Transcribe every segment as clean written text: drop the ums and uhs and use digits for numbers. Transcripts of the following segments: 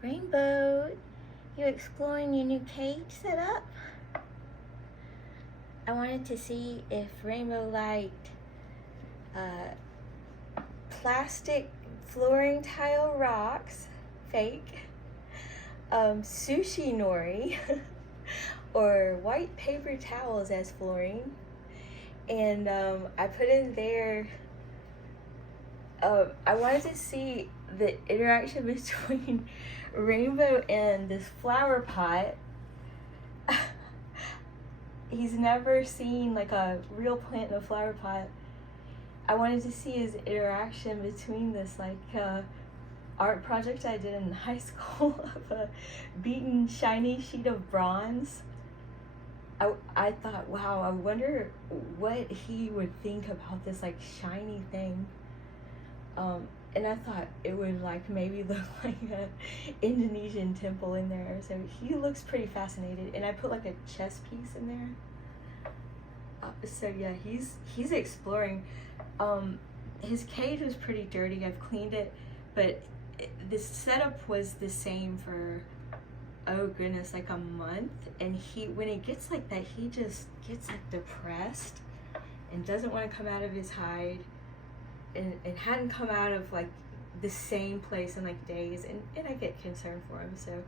Rainbow, you exploring your new cage setup? I wanted to see if Rainbow liked plastic flooring tile rocks, fake, sushi nori, or white paper towels as flooring. And I put in there, I wanted to see the interaction between Rainbow and this flower pot. He's never seen like a real plant in a flower pot. I wanted to see his interaction between this art project I did in high school of a beaten shiny sheet of bronze. I thought, wow, I wonder what he would think about this like shiny thing. And I thought it would like maybe look like a Indonesian temple in there. So he looks pretty fascinated. And I put like a chess piece in there. So yeah, he's exploring. His cage was pretty dirty. I've cleaned it, but this setup was the same for, oh goodness, like a month. And when it gets like that, he just gets like depressed and doesn't want to come out of his hide. And it hadn't come out of like the same place in like days, and I get concerned for him. So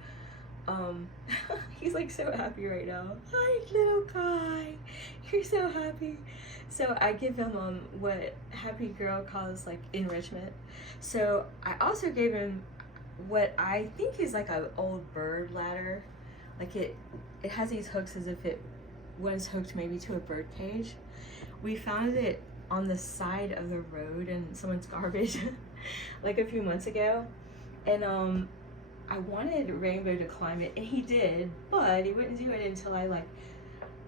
he's like so happy right now. Hi little guy, you're so happy. So I give him what Happy Girl calls like enrichment. So I also gave him what I think is like an old bird ladder. Like it has these hooks as if it was hooked maybe to a bird cage. We found it on the side of the road in someone's garbage like a few months ago, and I wanted Rainbow to climb it, and he did, but he wouldn't do it until I like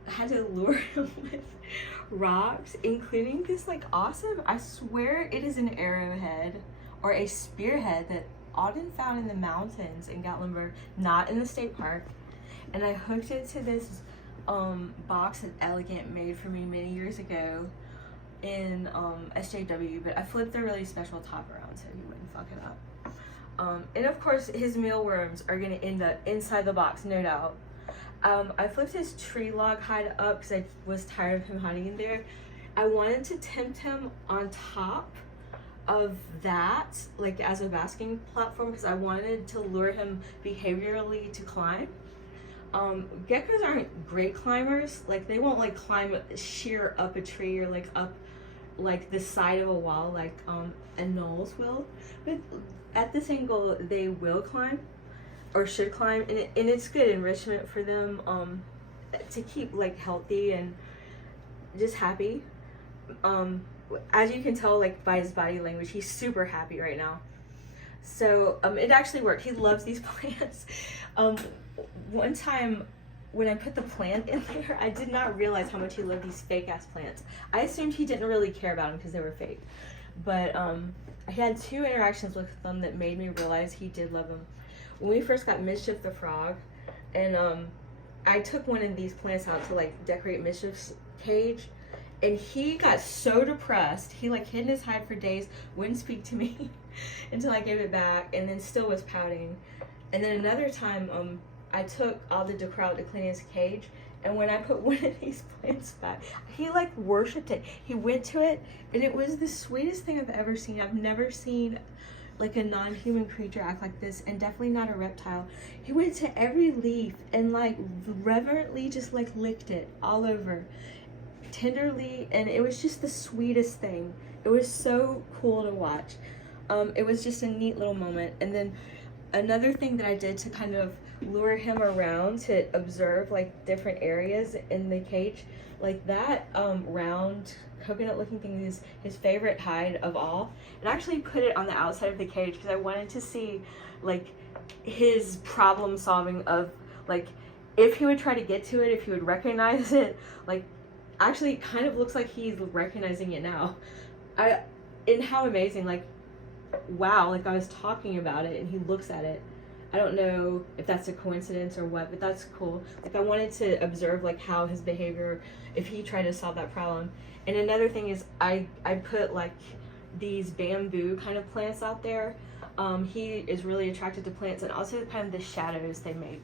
had to lure him with rocks, including this like awesome, I swear it is an arrowhead or a spearhead that Auden found in the mountains in Gatlinburg, not in the state park. And I hooked it to this box that Elegant made for me many years ago in SJW, but I flipped the really special top around so he wouldn't fuck it up. And of course his mealworms are gonna end up inside the box, no doubt. I flipped his tree log hide up because I was tired of him hiding in there. I wanted to tempt him on top of that, like as a basking platform, because I wanted to lure him behaviorally to climb. Geckos aren't great climbers. Like they won't like climb sheer up a tree or like up like the side of a wall like anoles will, but at this angle they will climb or should climb, and it's good enrichment for them to keep like healthy and just happy. As you can tell like by his body language, he's super happy right now. So it actually worked. He loves these plants. One time when I put the plant in there, I did not realize how much he loved these fake ass plants. I assumed he didn't really care about them because they were fake, but I had 2 interactions with them that made me realize he did love them. When we first got Mischief the frog, and I took one of these plants out to like decorate Mischief's cage, and he got so depressed, he like hid in his hide for days, wouldn't speak to me until I gave it back, and then still was pouting. And then another time, I took all the decor out to clean his cage, and when I put one of these plants back, he like worshipped it. He went to it, and it was the sweetest thing I've ever seen. I've never seen like a non-human creature act like this, and definitely not a reptile. He went to every leaf and like reverently just like licked it all over, tenderly, and it was just the sweetest thing. It was so cool to watch. It was just a neat little moment. And then another thing that I did to kind of lure him around to observe like different areas in the cage, like that round coconut looking thing is his favorite hide of all, and I actually put it on the outside of the cage because I wanted to see like his problem solving of like if he would try to get to it, if he would recognize it. Like actually it kind of looks like he's recognizing it now. And how amazing, like wow, like I was talking about it and he looks at it. I don't know if that's a coincidence or what, but that's cool. Like I wanted to observe like how his behavior, if he tried to solve that problem. And another thing is I put like these bamboo kind of plants out there. He is really attracted to plants and also kind of the shadows they make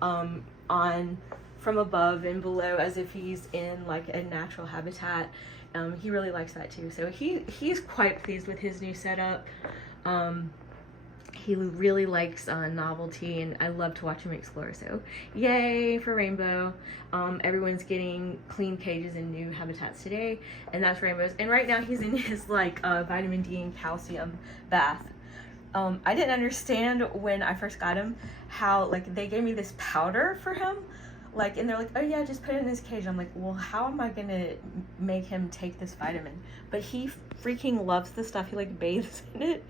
on from above and below, as if he's in like a natural habitat. He really likes that too. So he's quite pleased with his new setup. He really likes novelty, and I love to watch him explore. So yay for Rainbow. Everyone's getting clean cages and new habitats today, and that's Rainbow's. And right now he's in his like vitamin D and calcium bath. I didn't understand when I first got him how like they gave me this powder for him, like, and they're like, oh yeah, just put it in his cage. I'm like, well, how am I gonna make him take this vitamin? But he freaking loves the stuff. He like bathes in it.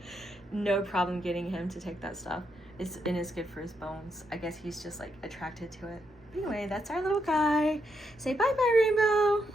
No problem getting him to take that stuff. It's good for his bones. I guess he's just like attracted to it. But anyway, that's our little guy. Say bye bye, Rainbow.